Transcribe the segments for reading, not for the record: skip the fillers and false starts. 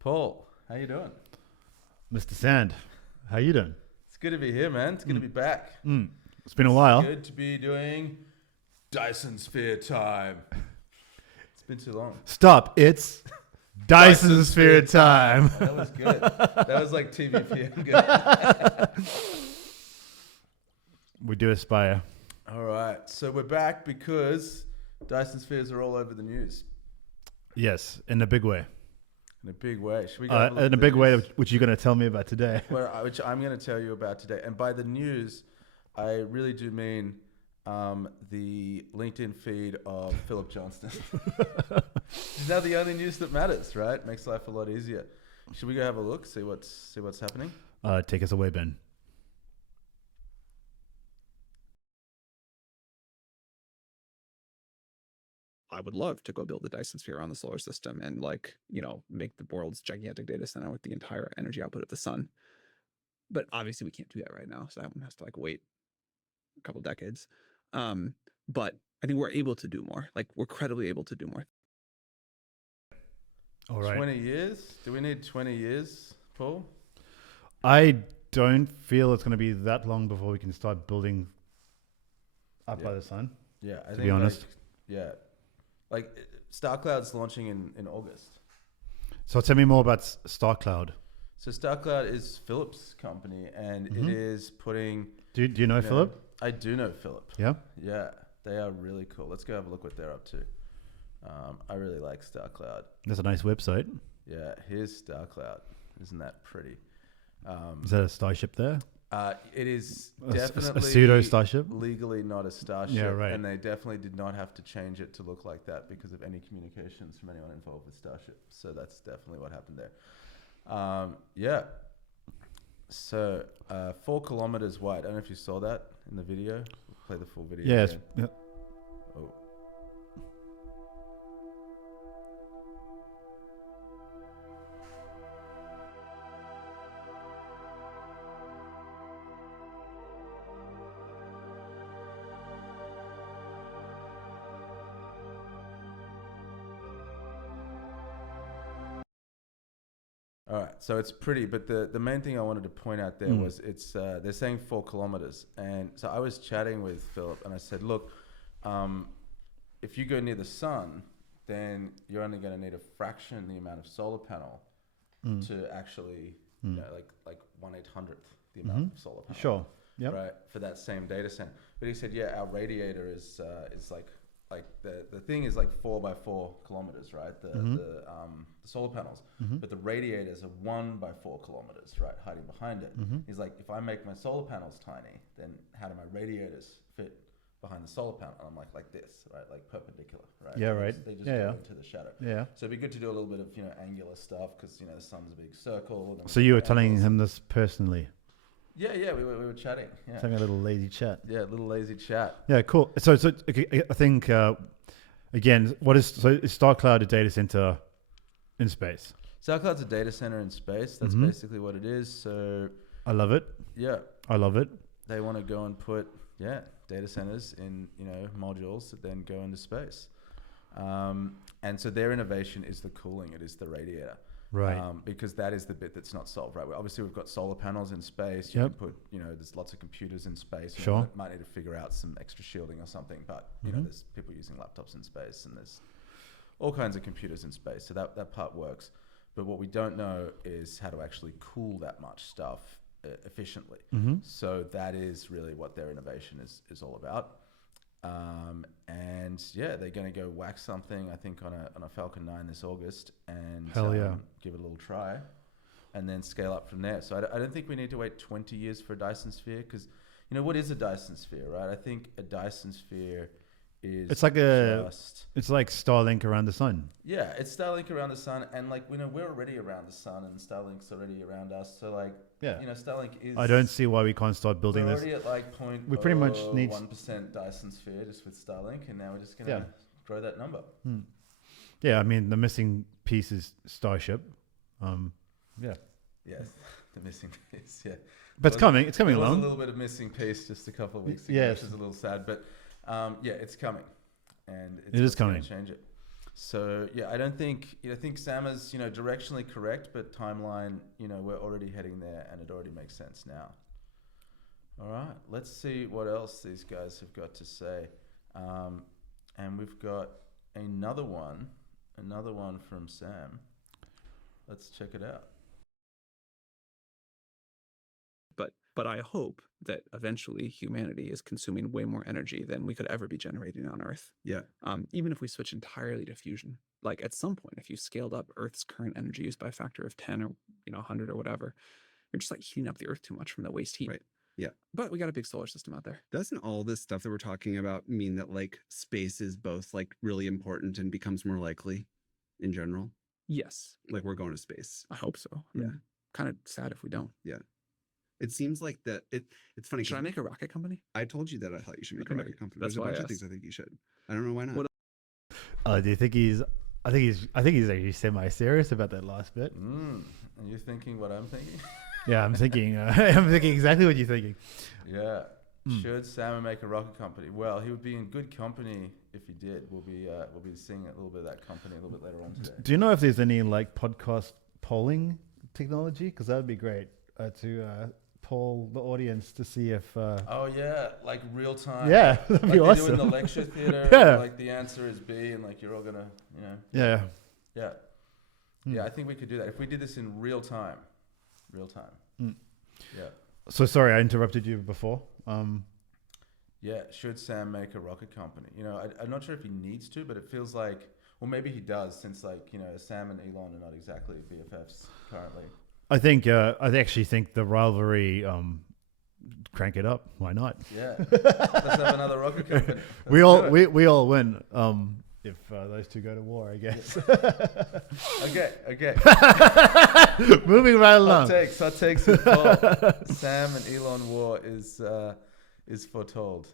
Paul, how you doing? Mr. Sand, how you doing? It's good to be here, man. It's good to be back. It's been a while. Good to be doing Dyson Sphere time. It's been too long. Stop. It's Dyson Sphere time. Oh, that was good. That was like TVPM good. We do aspire. All right. So we're back because Dyson Spheres are all over the news. Yes, in a big way. In a big way. Should we go have a look In at a the big way, news? which you're going to tell me about today. Which I'm going to tell you about today. And by the news, I really do mean the LinkedIn feed of Philip Johnston. It's now the only news that matters, right? Makes life a lot easier. Should we go have a look, see what's happening? Take us away, Ben. I would love to go build a Dyson sphere around the solar system and make the world's gigantic data center with the entire energy output of the sun. But obviously we can't do that right now. So that one has to wait a couple decades. But I think we're able to do more. We're credibly able to do more. All right. 20 years? Do we need 20 years, Paul? I don't feel it's going to be that long before we can start building up by the sun. Yeah, I To think be honest. StarCloud's launching in August. So tell me more about StarCloud. So StarCloud is Philip's company, and it is putting... Do you know Philip? I do know Philip. Yeah. Yeah, they are really cool. Let's go have a look what they're up to. I really like StarCloud. That's a nice website. Yeah, here's StarCloud. Isn't that pretty? Is that a Starship there? It is A definitely pseudo Starship? legally not a Starship. Yeah, right. And they definitely did not have to change it to look like that because of any communications from anyone involved with Starship. So that's definitely what happened there. Yeah. So 4 kilometers wide. I don't know if you saw that in the video. We'll play the full video. Yes. again. Yeah. Oh. All right, so it's pretty, but the main thing I wanted to point out there was it's they're saying 4 kilometers, and so I was chatting with Philip, and I said, look, if you go near the sun, then you're only going to need a fraction the amount of solar panel to actually, like 1/800th the amount of solar panel. Sure. Yep. Right, for that same data center. But he said, yeah, our radiator is like the thing is like 4 by 4 kilometers, right? The solar panels, but the radiators are 1 by 4 kilometers, right? Hiding behind it. He's like, if I make my solar panels tiny, then how do my radiators fit behind the solar panel? And I'm like this, right? Like perpendicular, right? Yeah, right. They just Yeah, go yeah. into the shadow. Yeah. So it'd be good to do a little bit of angular stuff because the sun's a big circle. And So you were telling angles. him this personally? Yeah, we were chatting. Yeah, Having a little lazy chat. yeah, a little lazy chat. Yeah, cool. So okay, I think again, is StarCloud a data center in space? StarCloud's a data center in space. That's basically what it is. So I love it. yeah, I love it. they want to go and put data centers in modules that then go into space. And so their innovation is the cooling. It is the radiator. Right. Because that is the bit that's not solved, right? Obviously, we've got solar panels in space. You Yep. can put, there's lots of computers in space. Sure. That might need to figure out some extra shielding or something. But, there's people using laptops in space and there's all kinds of computers in space. So that part works. But what we don't know is how to actually cool that much stuff efficiently. So that is really what their innovation is all about. And yeah, they're going to go whack something, I think, on a Falcon 9 this August and Hell yeah. give it a little try and then scale up from there. So I don't think we need to wait 20 years for a Dyson sphere because, what is a Dyson sphere, right? I think a Dyson sphere is It's like it's like Starlink around the sun. Yeah, it's Starlink around the sun, and we're already around the sun, and Starlink's already around us. So Starlink is. I don't see why we can't start building we're this. already at point. We pretty much need 1% Dyson sphere just with Starlink, and now we're just gonna grow that number. Yeah, I mean the missing piece is Starship. Yeah. Yes, the missing piece. Yeah, But it's coming. It's coming there was along. a little bit of missing piece just a couple of weeks ago, Yes. which is a little sad, but yeah, it's coming, and It is what's gonna coming. Change it. So yeah, I think Sam is directionally correct, but timeline, we're already heading there, and it already makes sense now. All right, let's see what else these guys have got to say, and we've got another one from Sam. Let's check it out. But I hope that eventually humanity is consuming way more energy than we could ever be generating on Earth. Yeah. Even if we switch entirely to fusion, like at some point, if you scaled up Earth's current energy use by a factor of 10 or 100 or whatever, you're just like heating up the Earth too much from the waste heat. Right. Yeah. But we got a big solar system out there. Doesn't all this stuff that we're talking about mean that like space is both like really important and becomes more likely in general? Yes. Like we're going to space. I hope so. Yeah. Kind of sad if we don't. Yeah. It seems like that. It's funny. Should I make a rocket company? I told you that I thought you should make a Okay. rocket company. That's There's a why I bunch of asked. things I think you should. I don't know why not. What Do you think he's? I think he's actually semi-serious about that last bit. Are you thinking what I'm thinking? Yeah, I'm thinking. I'm thinking exactly what you're thinking. Yeah. Should Sam make a rocket company? Well, he would be in good company if he did. We'll be seeing a little bit of that company a little bit later on today. Do you know if there's any like podcast polling technology? Because that would be great to poll the audience to see if. Oh yeah, like real time. Yeah, that'd like be they awesome. do in the lecture theater. Yeah. And like the answer is B, and like you're all gonna, Yeah. Yeah. Yeah, I think we could do that if we did this in real time. Real time. Yeah. So sorry, I interrupted you before. Yeah. Should Sam make a rocket company? I'm not sure if he needs to, but it feels like, well, maybe he does, since Sam and Elon are not exactly BFFs currently. I think I actually think the rivalry. Crank it up. Why not? Yeah. Let's have another rocket company. We all win. If those two go to war, I guess. Okay. Moving right along. Hot takes with Paul. Sam and Elon war is foretold.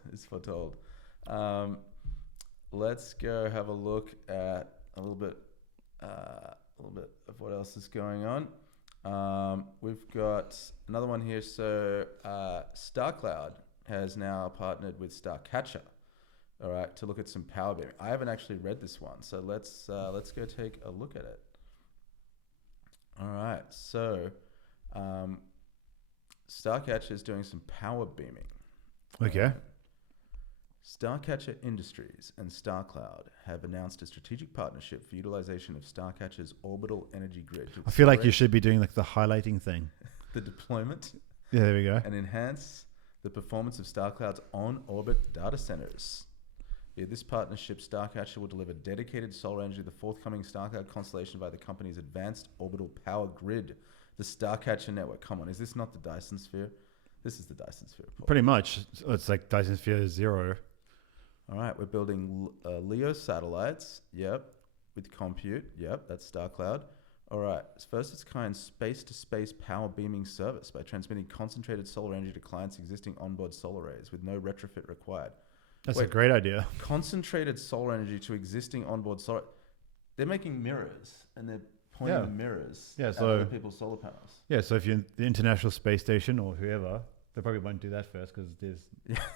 Let's go have a look at a little bit of what else is going on. We've got another one here. So StarCloud has now partnered with Starcatcher. All right, to look at some power beaming. I haven't actually read this one, so let's go take a look at it. All right, so Starcatcher is doing some power beaming. Okay. Starcatcher Industries and StarCloud have announced a strategic partnership for utilization of Starcatcher's orbital energy grid. To I feel like you accelerate should be doing like the highlighting thing. the deployment Yeah, there we go. and enhance the performance of StarCloud's on-orbit data centers. Via this partnership, Starcatcher will deliver dedicated solar energy to the forthcoming StarCloud constellation via the company's advanced orbital power grid, the Starcatcher network. Come on, is this not the Dyson sphere? This is the Dyson sphere. Paul. Pretty much. It's like Dyson Sphere 0. All right, we're building LEO satellites. Yep. With compute. Yep, that's StarCloud. All right, first its kind space-to-space power beaming service by transmitting concentrated solar energy to clients' existing onboard solar arrays with no retrofit required. That's a great idea. Concentrated solar energy to existing onboard solar. They're making mirrors and they're pointing the mirrors at other people's solar panels. Yeah, so if you're in the International Space Station or whoever, they probably won't do that first because there's...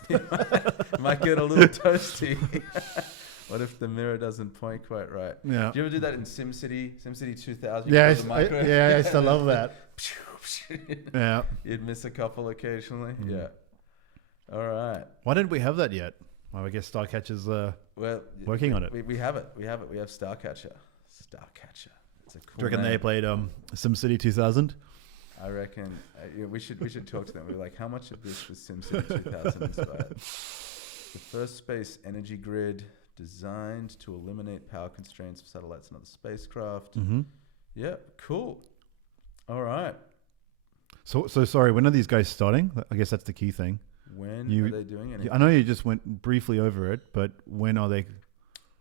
It might get a little toasty. What if the mirror doesn't point quite right? Yeah. Do you ever do that in SimCity? SimCity 2000? Yeah, I still love that. Yeah. You'd miss a couple occasionally. Yeah. All right. Why didn't we have that yet? Well, I guess Starcatcher's working on it. We have it. We have Starcatcher. Starcatcher. It's a cool Do you reckon name. they played SimCity 2000? I reckon we should talk to them. We're like, how much of this was SimCity 2000 inspired? The first space energy grid designed to eliminate power constraints of satellites and other spacecraft. Mm-hmm. Yeah, cool. All right. So sorry, when are these guys starting? I guess that's the key thing. When are they doing anything? I know you just went briefly over it, but when are they?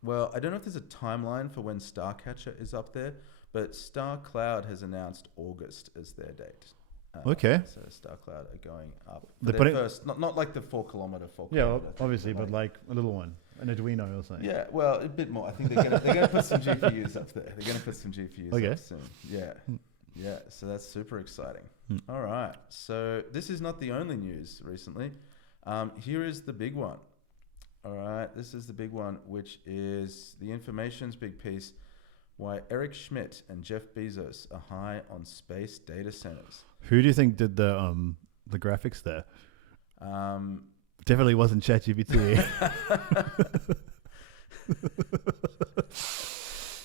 Well, I don't know if there's a timeline for when Starcatcher is up there, but StarCloud has announced August as their date. Okay. So StarCloud are going up. They're Their putting- first, not like the 4 kilometer. Yeah, obviously, but like a little one, an Arduino or something. Yeah, well, a bit more. I think they're gonna put some GPUs up there. They're gonna put some GPUs Okay. up soon. Yeah, yeah. So that's super exciting. All right. So this is not the only news recently. Here is the big one. All right, this is the big one, which is the information's big piece. Why Eric Schmidt and Jeff Bezos are high on space data centers. Who do you think did the graphics there? Definitely wasn't ChatGPT.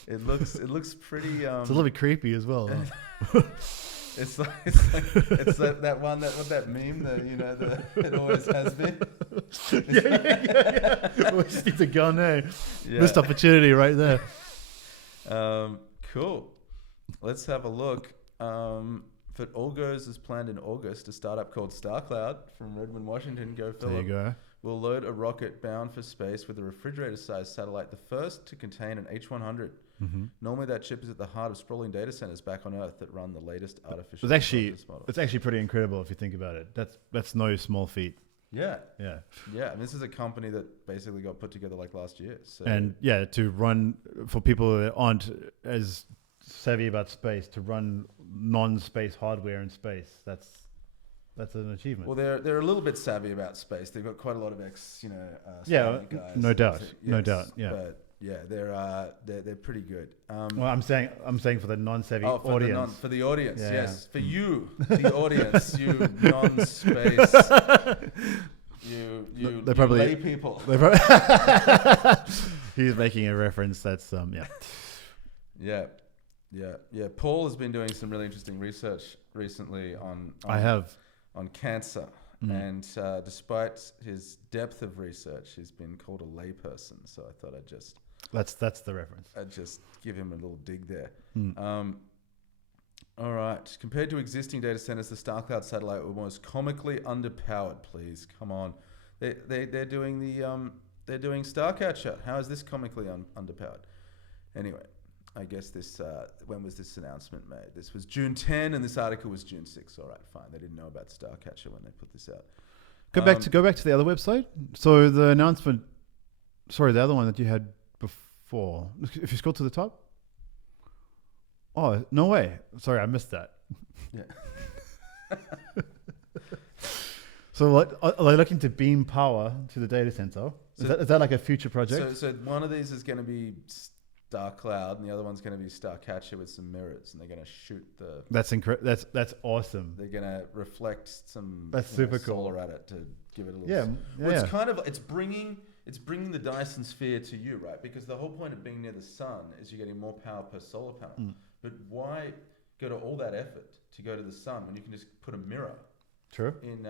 It looks pretty. It's a little bit creepy as well. It's like that one that meme that it always has been. yeah. We just need to go there. Missed opportunity right there. Cool. Let's have a look. If it all goes as planned in August, a startup called StarCloud from Redmond, Washington, go Philip. There you go. Will load a rocket bound for space with a refrigerator-sized satellite, the first to contain an H100. Mm-hmm. Normally, that chip is at the heart of sprawling data centers back on Earth that run the latest artificial It's models. actually pretty incredible if you think about it. That's no small feat. Yeah. Yeah. And this is a company that basically got put together like last year. So And yeah, to run for people that aren't as savvy about space, to run non-space hardware in space, that's an achievement. well, they're a little bit savvy about space. They've got quite a lot of guys. Yeah, guys. no doubt, no Yes, doubt. Yeah. But yeah, they're pretty good. Well, I'm saying for the non-savvy audience. For the audience, Yeah. yes. For you, the audience, you non-space, you They're probably- lay people. He's making a reference. That's Yeah. Paul has been doing some really interesting research recently on cancer, and despite his depth of research, he's been called a layperson. So I thought that's the reference. I'd just give him a little dig there. All right. Compared to existing data centers, the StarCloud satellite was comically underpowered. Please, come on. They're doing they're doing Starcatcher. How is this comically underpowered? Anyway, I guess this. When was this announcement made? This was June 10, and this article was June 6. All right, fine. They didn't know about Starcatcher when they put this out. Go back to the other website. So the announcement. Sorry, the other one that you had before. If you scroll to the top. Oh, no way. Sorry, I missed that. Yeah. So what, are they looking to beam power to the data center? Is that like a future project? So one of these is going to be StarCloud, and the other one's going to be StarCatcher with some mirrors, and they're going to shoot the. That's awesome. They're going to reflect some. That's super solar cool. at it to give it a little. Yeah. Well, it's bringing the Dyson sphere to you, right? Because the whole point of being near the sun is you're getting more power per solar panel. But why go to all that effort to go to the sun when you can just put a mirror True. in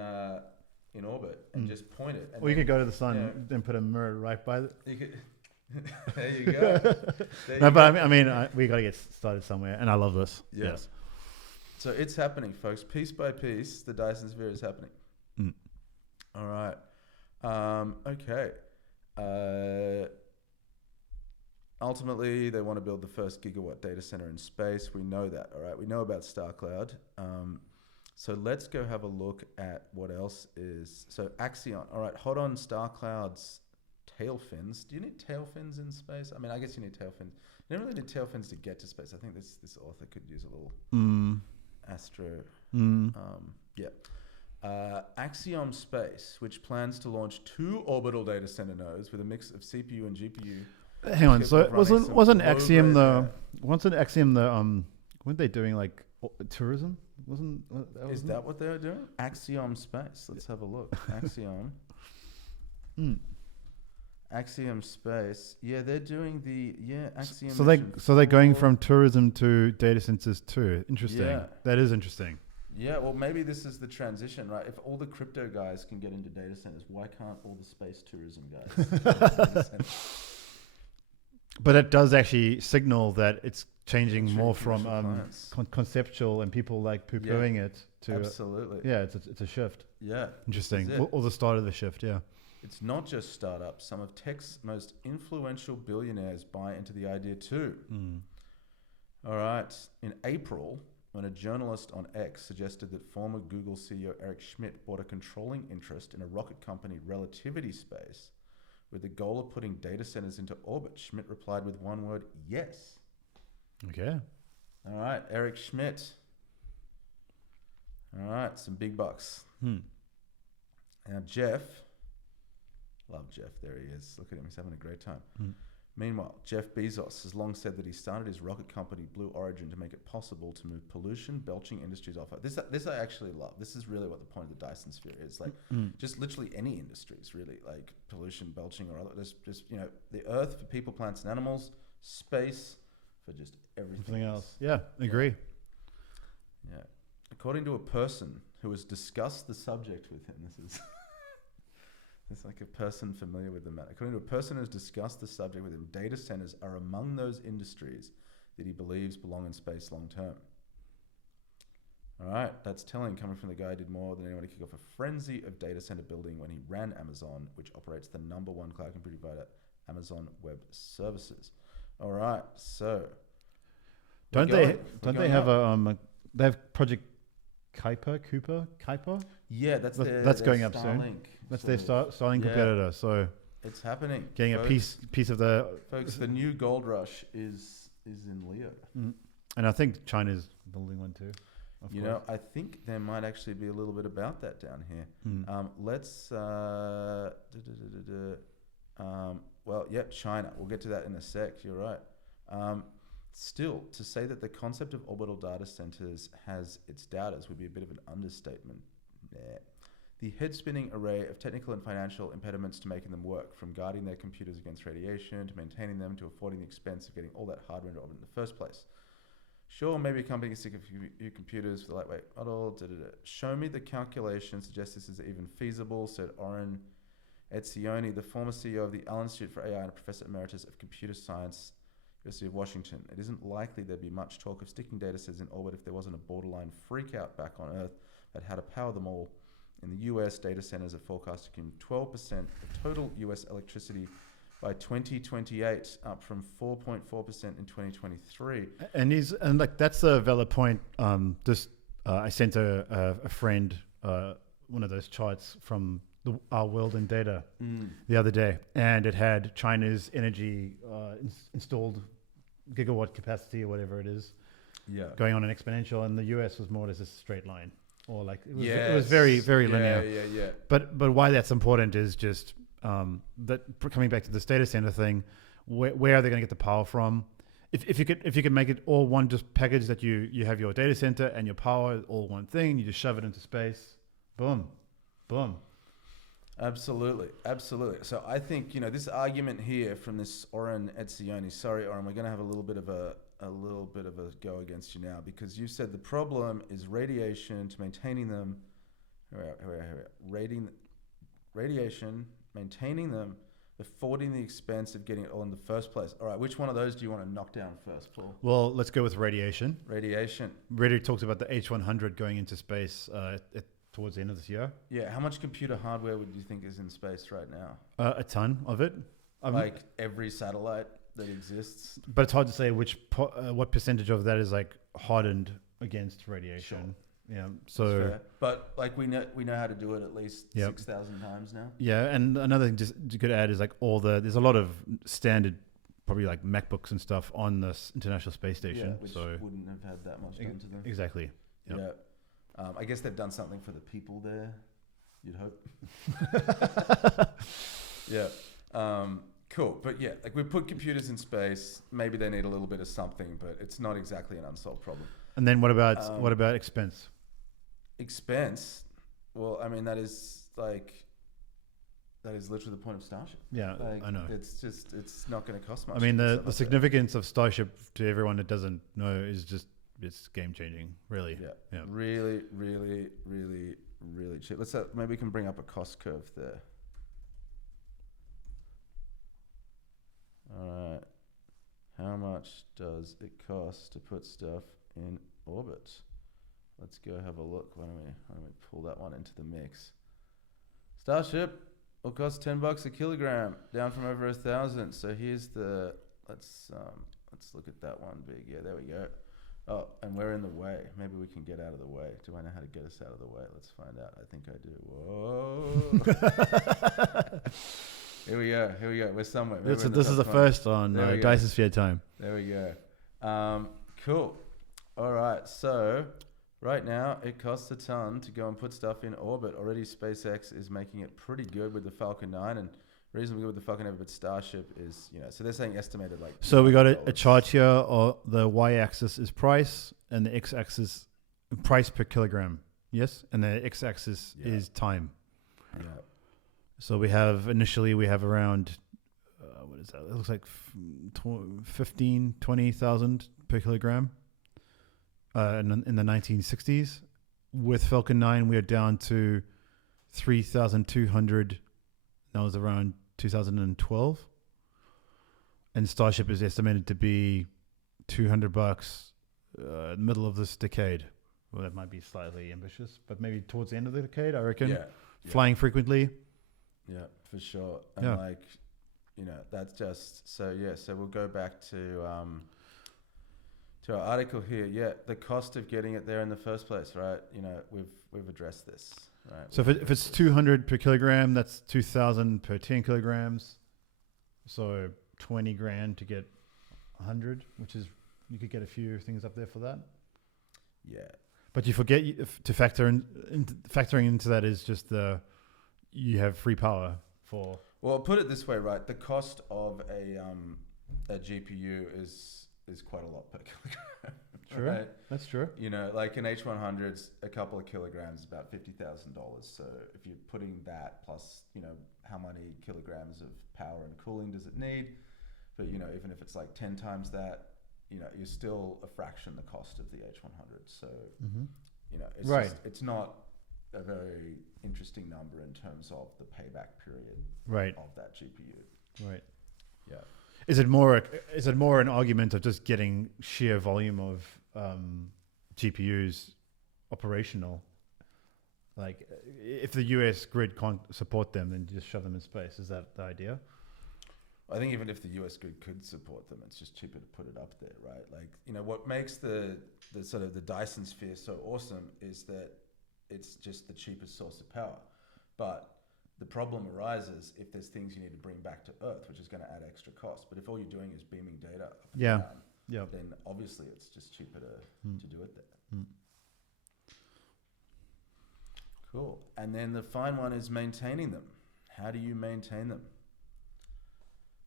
orbit and just point it? Or you could go to the sun and put a mirror right by You could, there you go. We got to get started somewhere, and I love this. Yes. So it's happening, folks. Piece by piece, the Dyson sphere is happening. All right. Okay. Ultimately, they want to build the first gigawatt data center in space. We know that, all right? We know about StarCloud. So let's go have a look at what else is. So Axiom. All right, hold on. StarCloud's tail fins. Do you need tail fins in space? I mean, I guess you need tail fins. You don't really need tail fins to get to space. I think this author could use a little astro. Axiom Space, which plans to launch 2 orbital data center nodes with a mix of CPU and GPU. Hang on. So wasn't Axiom weren't they doing like tourism? Is that what they were doing? Axiom Space. Let's have a look. Axiom. Axiom Space. Yeah, they're doing Axiom. So they're going from tourism to data centers too. Interesting. Yeah. That is interesting. Yeah, well, maybe this is the transition, right? If all the crypto guys can get into data centers, why can't all the space tourism guys? But it does actually signal that it's changing more from conceptual and people like poo-pooing it to absolutely. It's a shift. Yeah, interesting. Or the start of the shift. Yeah, it's not just startups. Some of tech's most influential billionaires buy into the idea too. All right. In April, when a journalist on X suggested that former Google CEO Eric Schmidt bought a controlling interest in a rocket company, Relativity Space, with the goal of putting data centers into orbit, Schmidt replied with one word: yes. Okay. All right, Eric Schmidt. All right, some big bucks. Now, Jeff Love Jeff. There he is. Look at him. He's having a great time. Mm. Meanwhile, Jeff Bezos has long said that he started his rocket company Blue Origin to make it possible to move pollution belching industries off Earth. This I actually love. This is really what the point of the Dyson sphere is. Like just literally any industries really, like pollution belching or other. Just the Earth for people, plants, and animals. Space for just everything else. Yeah, agree. Yeah. According to a person who has discussed the subject with him, this is it's like a person familiar with the matter. According to a person who has discussed the subject with him, data centers are among those industries that he believes belong in space long term. All right, that's telling, coming from the guy who did more than anyone to kick off a frenzy of data center building when he ran Amazon, which operates the #1 cloud computing provider, Amazon Web Services. All right, so Don't they have they have Project Kuiper? Yeah, that's going up soon. Starlink. That's their Starlink competitor. So it's happening. Getting folks. a piece of the Folks, the new gold rush is in Leo. And I think China's building one too. You know, I think there might actually be a little bit about that down here. Let's well, yep, China. We'll get to that in a sec. You're right. Still, to say that the concept of orbital data centers has its doubters would be a bit of an understatement. The head-spinning array of technical and financial impediments to making them work, from guarding their computers against radiation, to maintaining them, to affording the expense of getting all that hardware into orbit in the first place. Sure, maybe a company can stick a few computers for the lightweight model. Show me the calculation suggests this is even feasible, said Oren Etzioni, the former CEO of the Allen Institute for AI and a professor emeritus of computer science, University of Washington. It isn't likely there'd be much talk of sticking data centers in orbit if there wasn't a borderline freak out back on Earth about how to power them all. In the US, data centers are forecast to consume 12% of total US electricity by 2028, up from 4.4% in 2023. And like that's a valid point. I sent a friend one of those charts from our world in data the other day, and it had China's energy installed gigawatt capacity or whatever it is, going on an exponential, and the US was more or less a straight line, or like it was very, very linear. Yeah. But why that's important is just that coming back to this data center thing, where are they going to get the power from? If you could make it all one just package, that you have your data center and your power all one thing, you just shove it into space, boom. Absolutely. So I think, this argument here from this Oren Etzioni, sorry, Oren, we're going to have a little bit of a go against you now, because you said the problem is radiation to maintaining them, radiation, maintaining them, affording the expense of getting it all in the first place. All right, which one of those do you want to knock down first, Paul? Well, let's go with radiation. Radiation. Reddit talks about the H100 going into space towards the end of this year. Yeah, how much computer hardware would you think is in space right now? A ton of it. Like every satellite that exists. But it's hard to say what percentage of that is like hardened against radiation. Sure. Yeah, so but like we know how to do it at least 6,000 times now. Yeah, and another thing just you could add is like there's a lot of standard, probably like MacBooks and stuff on this International Space Station. Which so wouldn't have had that much done to them. Exactly. Yep. Yeah, I guess they've done something for the people there. You'd hope. Yeah. Cool, but yeah, like we put computers in space. Maybe they need a little bit of something, but it's not exactly an unsolved problem. And then what about expense? Expense? Well, I mean that is literally the point of Starship. Yeah, I know. It's not going to cost much. I mean the significance of Starship to everyone that doesn't know is just it's game changing. Really. Yeah. Really, really, really, really cheap. Let's maybe we can bring up a cost curve there. All right. How much does it cost to put stuff in orbit? Let's go have a look. Why don't we pull that one into the mix? Starship will cost $10 a kilogram, down from over 1,000. So here's let's look at that one big. Yeah, there we go. Oh, and we're in the way. Maybe we can get out of the way. Do I know how to get us out of the way? Let's find out. I think I do. Whoa. Here we go. We're somewhere. This is the first on Dyson Sphere time. There we go. Cool. All right. So right now it costs a ton to go and put stuff in orbit. Already SpaceX is making it pretty good with the Falcon 9, and reasonably good with the Falcon Heavy, but Starship is, so they're saying estimated like. So we got a $200. chart here. Or the y-axis is price, and the x-axis price per kilogram. Yes, and the x-axis is time. Yeah. So we have around what is that? It looks like 20,000 per kilogram. In the 1960s, with Falcon 9, we are down to 3,200. That was around 2012. And Starship is estimated to be $200 middle of this decade. Well, that might be slightly ambitious, but maybe towards the end of the decade, I reckon. Yeah. Flying frequently. Yeah, for sure. And that's just so. So we'll go back to our article here. Yeah, the cost of getting it there in the first place, right? We've addressed this, right? So if it's 200 per kilogram, that's 2,000 per 10 kilograms. So 20 grand to get 100, which is, you could get a few things up there for that. Yeah. But you forget to factoring into that is just you have free power for. Well, put it this way, right? The cost of a GPU is quite a lot per kilogram. True, right? That's true. Like an H100's a couple of kilograms, about $50,000. So if you're putting that plus, how many kilograms of power and cooling does it need? But even if it's like 10 times that, you're still a fraction the cost of the H100. So it's right. It's not a very interesting number in terms of the payback period of that GPU. Right. Yeah. Is it more an argument of just getting sheer volume of GPUs operational? Like, if the US grid can't support them, then just shove them in space. Is that the idea? I think even if the US grid could support them, it's just cheaper to put it up there, right? Like, what makes the sort of the Dyson sphere so awesome is that it's just the cheapest source of power. But the problem arises if there's things you need to bring back to Earth, which is going to add extra cost. But if all you're doing is beaming data up and down, then obviously it's just cheaper to do it there. Cool. And then the fine one is maintaining them. How do you maintain them?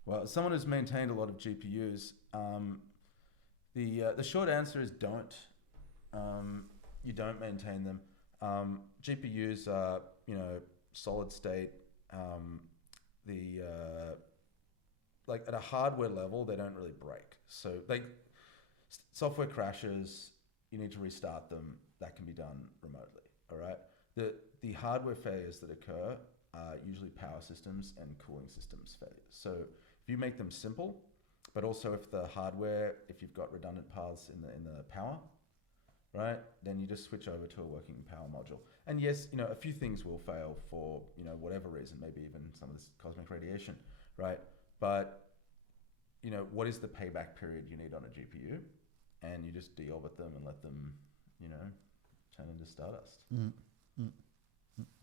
Well, as someone who's maintained a lot of GPUs, the short answer is don't. You don't maintain them. GPUs are, solid state. Like at a hardware level, they don't really break. So software crashes, you need to restart them. That can be done remotely. All right. The hardware failures that occur are usually power systems and cooling systems failures. So if you make them simple, but also if you've got redundant paths in the power, right, then you just switch over to a working power module. And yes, a few things will fail for, whatever reason, maybe even some of this cosmic radiation, right? But, what is the payback period you need on a GPU? And you just deorbit them and let them, turn into stardust.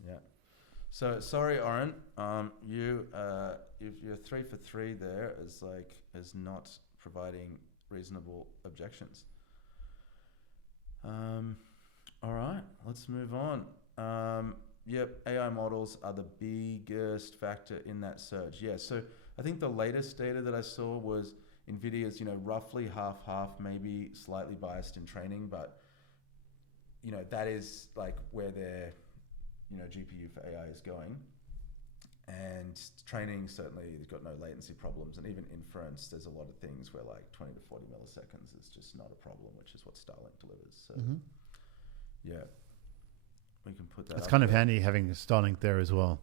Yeah. So sorry, Oren, you're 3 for 3 there as not providing reasonable objections. All right, let's move on. AI models are the biggest factor in that surge. Yeah, so I think the latest data that I saw was NVIDIA's, roughly half, maybe slightly biased in training, but, that is like where their, GPU for AI is going. And training, certainly, they've got no latency problems. And even inference, there's a lot of things where like 20 to 40 milliseconds is just not a problem, which is what Starlink delivers. So, yeah, we can put that. It's kind of handy having Starlink there as well.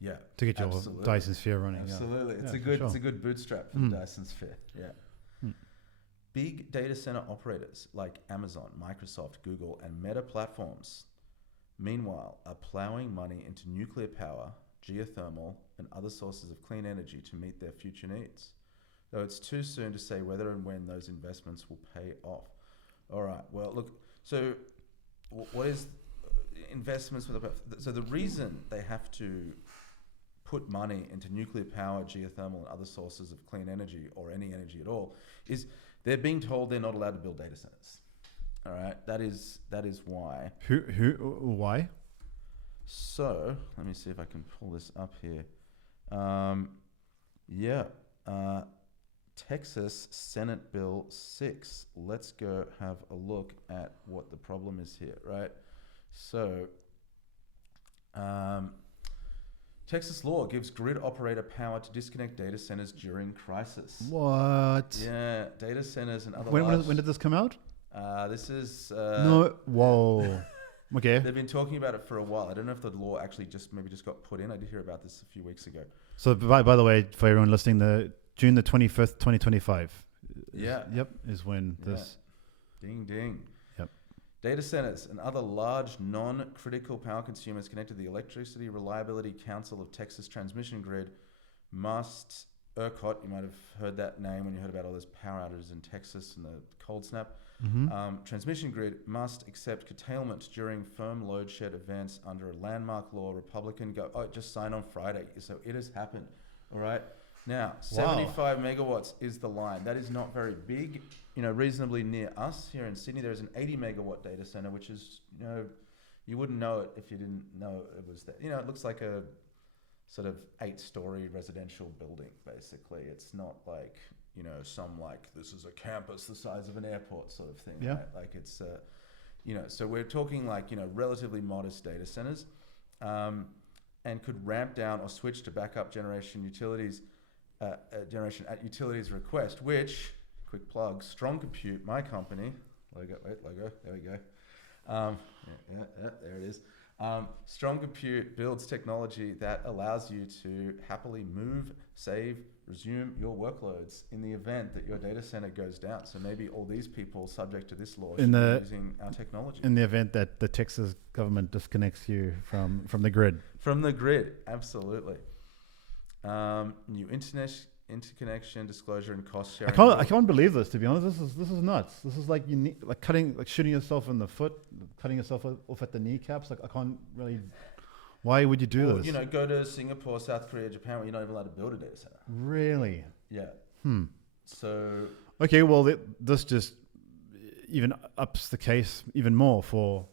Yeah, to get your Dyson Sphere running. Absolutely, yeah. it's a good bootstrap for the Dyson Sphere. Yeah. Big data center operators like Amazon, Microsoft, Google, and Meta platforms, meanwhile, are plowing money into nuclear power, geothermal, and other sources of clean energy to meet their future needs, though it's too soon to say whether and when those investments will pay off. All right, well, look, so what is investments with so the reason they have to put money into nuclear power, geothermal, and other sources of clean energy, or any energy at all, is they're being told they're not allowed to build data centers. All right, that is why. Why? So let me see if I can pull this up here. Yeah. Texas Senate Bill 6. Let's go have a look at what the problem is here, right? So, Texas law gives grid operator power to disconnect data centers during crisis. What? Yeah, data centers and other When did this come out? This is... No. Whoa. Okay. They've been talking about it for a while. I don't know if the law actually just got put in. I did hear about this a few weeks ago. So by the way, for everyone listening, the June the 25th, 2025. Yeah. Yep. Is when this. Ding, ding. Yep. Data centers and other large non-critical power consumers connected to the Electricity Reliability Council of Texas Transmission Grid must, ERCOT, you might have heard that name when you heard about all those power outages in Texas and the cold snap. Transmission grid must accept curtailment during firm load shed events under a landmark law. Republican just signed on Friday. So it has happened. All right. Now, 75 megawatts is the line. That is not very big. Reasonably near us here in Sydney, there is an 80 megawatt data center, which is, you wouldn't know it if you didn't know it was there. It looks like a sort of 8-story residential building, basically. It's not like, this is a campus the size of an airport sort of thing. Yeah. Right? Like it's, so we're talking like, relatively modest data centers, and could ramp down or switch to backup generation at utilities request, which, quick plug, Strong Compute, my company, logo, there we go. There it is. Strong Compute builds technology that allows you to happily move, save, resume your workloads in the event that your data center goes down. So maybe all these people subject to this law should be using our technology. In the event that the Texas government disconnects you from the grid. From the grid, absolutely. New interconnection, disclosure, and cost sharing. I can't believe this. To be honest, this is nuts. This is like shooting yourself in the foot, cutting yourself off at the kneecaps. Like I can't really. Why would you do this? Go to Singapore, South Korea, Japan, where you're not even allowed to build a data center. Really? Yeah. So. Okay, well, this just even ups the case even more for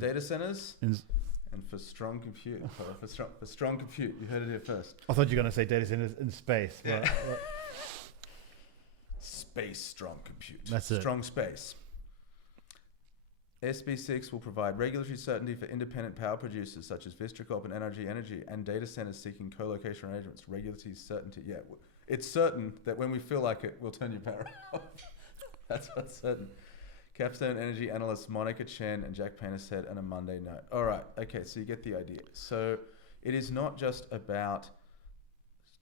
data centers. And for Strong Compute. For Strong Compute. You heard it here first. I thought you were going to say data centers in space. Yeah. Space Strong Compute. That's it. Strong Space. SB6 will provide regulatory certainty for independent power producers such as Vistra Corp and NRG Energy and data centers seeking co-location arrangements. Regulatory certainty. Yeah, it's certain that when we feel like it, we'll turn your power off. That's what's certain. Capstone Energy analysts Monica Chen and Jack Painter said on a Monday note. All right, okay, so you get the idea. So it is not just about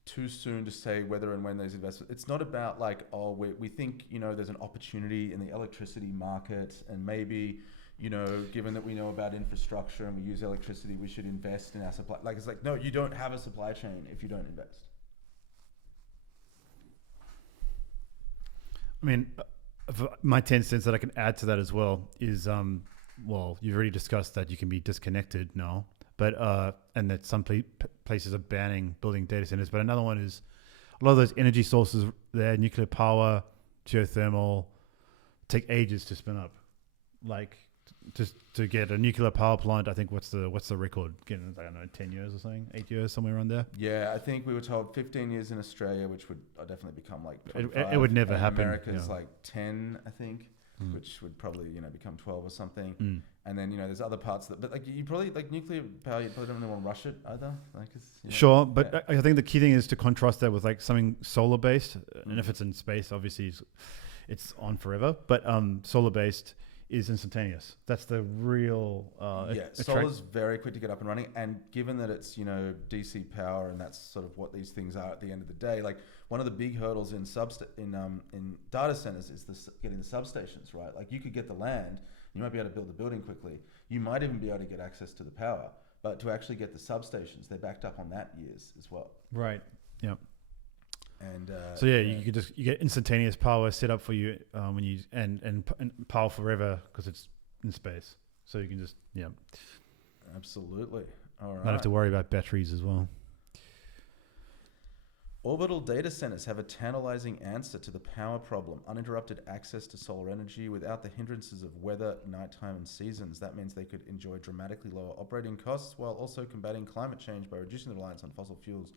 too soon to say whether and when those investments. It's not about like, we think, there's an opportunity in the electricity market and maybe, given that we know about infrastructure and we use electricity, we should invest in our supply. Like, it's like, no, you don't have a supply chain if you don't invest. I mean, my 10 cents that I can add to that as well is, you've already discussed that you can be disconnected now, but and that some places are banning building data centers. But another one is a lot of those energy sources there, nuclear power, geothermal, take ages to spin up. Like just to get a nuclear power plant, I think what's the record? Getting, I don't know, 10 years or something, 8 years, somewhere around there. Yeah, I think we were told 15 years in Australia, which would definitely become like 25. It would never happen. America's like 10, I think, which would probably become 12 or something. And then there's other parts that, but like you probably like nuclear power, you probably don't really want to rush it either. Like sure, but I think the key thing is to contrast that with like something solar based, and if it's in space, obviously it's on forever. But solar based is instantaneous. That's the real solar's very quick to get up and running, and given that it's DC power and that's sort of what these things are at the end of the day, like one of the big hurdles in data centers is getting the substations right. Like you could get the land, you might be able to build the building quickly, you might even be able to get access to the power, but to actually get the substations, they're backed up on that years as well. Right. Yeah. And so you get instantaneous power set up for you when you and power forever because it's in space. So you can just absolutely. All right. Not have to worry about batteries as well. Orbital data centers have a tantalizing answer to the power problem: uninterrupted access to solar energy without the hindrances of weather, nighttime, and seasons. That means they could enjoy dramatically lower operating costs while also combating climate change by reducing the reliance on fossil fuels.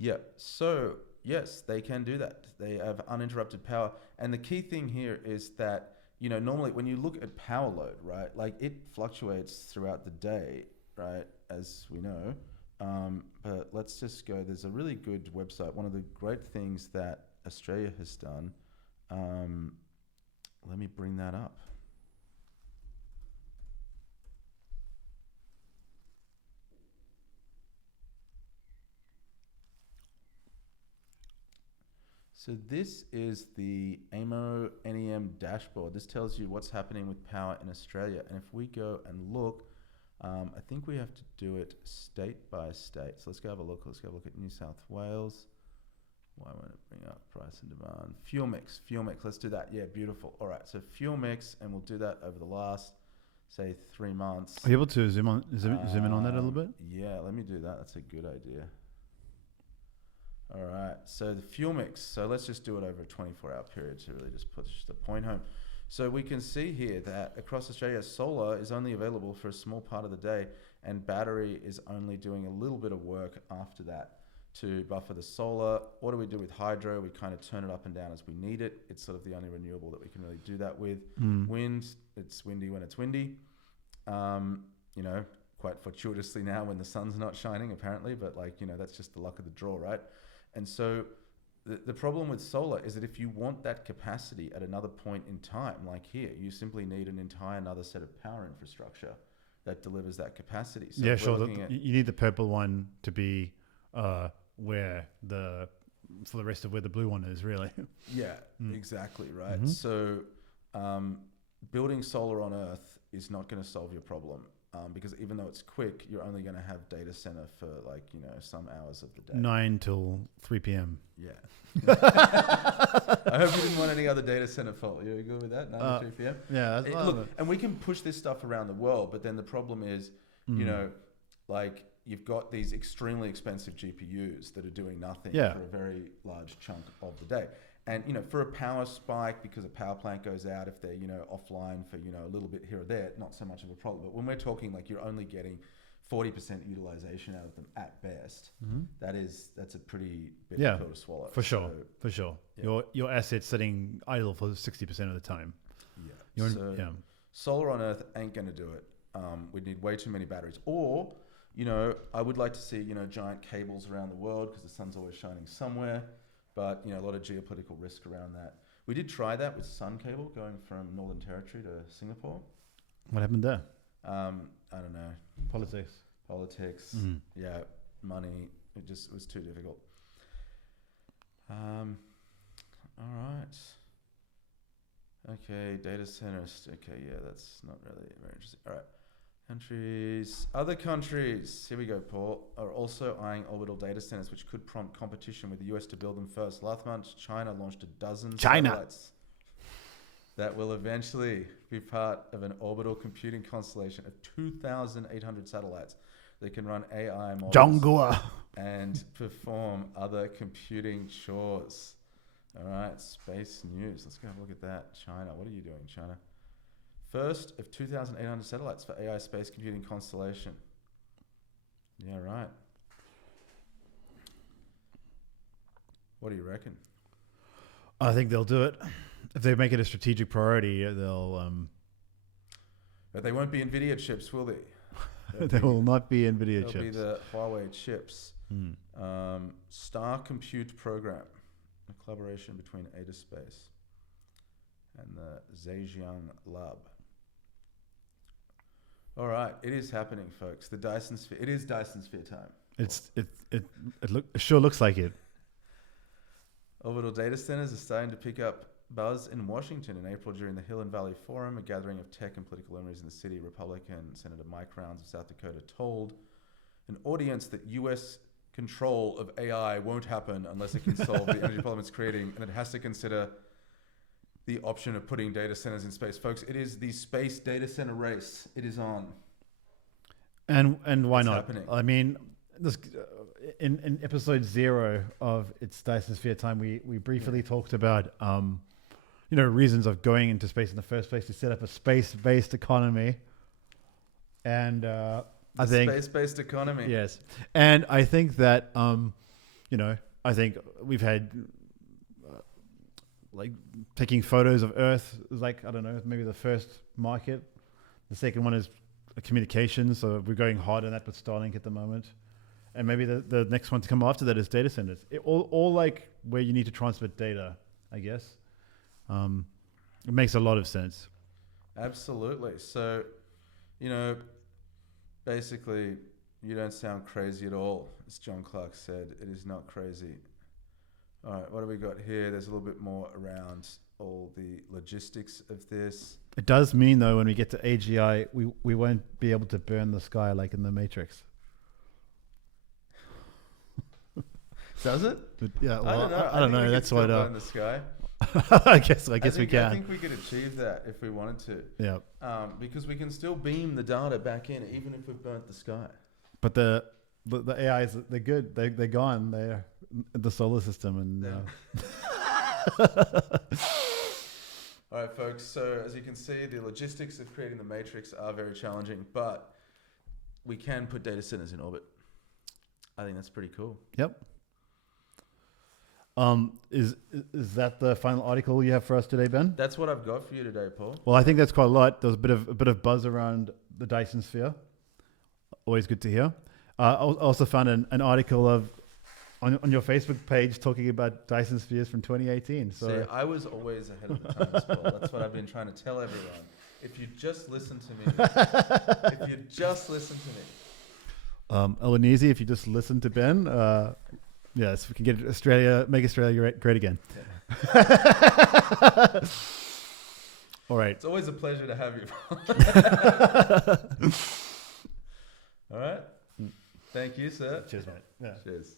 Yeah. So yes, they can do that. They have uninterrupted power. And the key thing here is that, normally when you look at power load, right, like it fluctuates throughout the day, right, as we know. But let's just go. There's a really good website. One of the great things that Australia has done. Let me bring that up. So this is the AMO NEM dashboard. This tells you what's happening with power in Australia. And if we go and look, I think we have to do it state by state. So let's go have a look. Let's go have a look at New South Wales. Why won't it bring up price and demand? Fuel mix. Let's do that. Yeah, beautiful. All right, so fuel mix, and we'll do that over the last, say, 3 months. Are you able to zoom in on that a little bit? Yeah, let me do that. That's a good idea. All right, so the fuel mix. So let's just do it over a 24-hour period to really just push the point home. So we can see here that across Australia, solar is only available for a small part of the day, and battery is only doing a little bit of work after that to buffer the solar. What do we do with hydro? We kind of turn it up and down as we need it. It's sort of the only renewable that we can really do that with. Wind, it's windy when it's windy. Quite fortuitously now when the sun's not shining, apparently, but that's just the luck of the draw, right? And so the problem with solar is that if you want that capacity at another point in time, like here, you simply need an entire another set of power infrastructure that delivers that capacity. So yeah, sure. You need the purple one to be for the rest of where the blue one is, really. Yeah, exactly, right? So building solar on Earth is not going to solve your problem. Because even though it's quick, you're only going to have data center for some hours of the day. 9 till 3 p.m. Yeah. I hope you didn't want any other data center fault. You good with that? 9 to 3 p.m. Yeah. Look, and we can push this stuff around the world, but then the problem is, you've got these extremely expensive GPUs that are doing nothing for a very large chunk of the day. And, for a power spike, because a power plant goes out, if they're, offline for, a little bit here or there, not so much of a problem. But when we're talking you're only getting 40% utilization out of them at best, that's a pretty big pill to swallow. For sure. Yeah. Your asset's sitting idle for 60% of the time. Yeah. Solar on Earth ain't going to do it. We'd need way too many batteries. Or, I would like to see, giant cables around the world because the sun's always shining somewhere. But, a lot of geopolitical risk around that. We did try that with Sun Cable going from Northern Territory to Singapore. What happened there? I don't know. Politics. Yeah, money. It was too difficult. All right. Okay, data centers. Okay, yeah, that's not really very interesting. All right. Other countries, here we go, Paul, are also eyeing orbital data centers, which could prompt competition with the US to build them first. Last month, China launched a dozen satellites that will eventually be part of an orbital computing constellation of 2,800 satellites that can run AI models and perform other computing chores. All right, space news. Let's go have a look at that. China, what are you doing, China? First of 2,800 satellites for AI space computing constellation. Yeah, right. What do you reckon? I think they'll do it. If they make it a strategic priority, they'll... But they won't be NVIDIA chips, will they? They will not be NVIDIA chips. They'll be the Huawei chips. Star Compute Program, a collaboration between Ada Space and the Zhejiang Lab. All right, it is happening, folks. The Dyson Sphere. It is Dyson Sphere time. It sure looks like it. Orbital data centers are starting to pick up buzz in Washington in April during the Hill and Valley Forum, a gathering of tech and political luminaries in the city. Republican Senator Mike Rounds of South Dakota told an audience that U.S. control of AI won't happen unless it can solve the energy problem it's creating, and it has to consider the option of putting data centers in space. Folks, it is the space data center race. It is on. And why it's not? Happening. I mean, this, in episode 0 of It's Dyson Sphere Time, we briefly talked about reasons of going into space in the first place to set up a space-based economy. And I think space-based economy. Yes. And I think that you know, I think we've had like taking photos of Earth is like, I don't know, maybe the first market. The second one is communications. So we're going hard on that with Starlink at the moment. And maybe the next one to come after that is data centers. All like where you need to transmit data, I guess. It makes a lot of sense. Absolutely. So, you know, basically, you don't sound crazy at all, as John Clark said. It is not crazy. All right, what do we got here? There's a little bit more around all the logistics of this. It does mean, though, when we get to AGI, we won't be able to burn the sky like in the Matrix. Does it? But yeah, I well, don't know. I don't know. That's what. Burn the sky. I guess we can. I think we could achieve that if we wanted to. Yeah. Because we can still beam the data back in, even if we've burnt the sky. But the AIs, they're good. They're gone. They're in the solar system, and. All right, folks. So as you can see, the logistics of creating the matrix are very challenging, but we can put data centers in orbit. I think that's pretty cool. Yep. Is that the final article you have for us today, Ben? That's what I've got for you today, Paul. Well, I think that's quite a lot. There was a bit of buzz around the Dyson sphere. Always good to hear. I also found an article on your Facebook page talking about Dyson spheres from 2018. So see, I was always ahead of the times, Paul. That's what I've been trying to tell everyone. If you just listen to me, Albanese, if you just listen to Ben, yes, we can get Australia, make Australia great again. Yeah. All right. It's always a pleasure to have you. All right. Thank you, sir. Cheers, mate. Yeah. Cheers.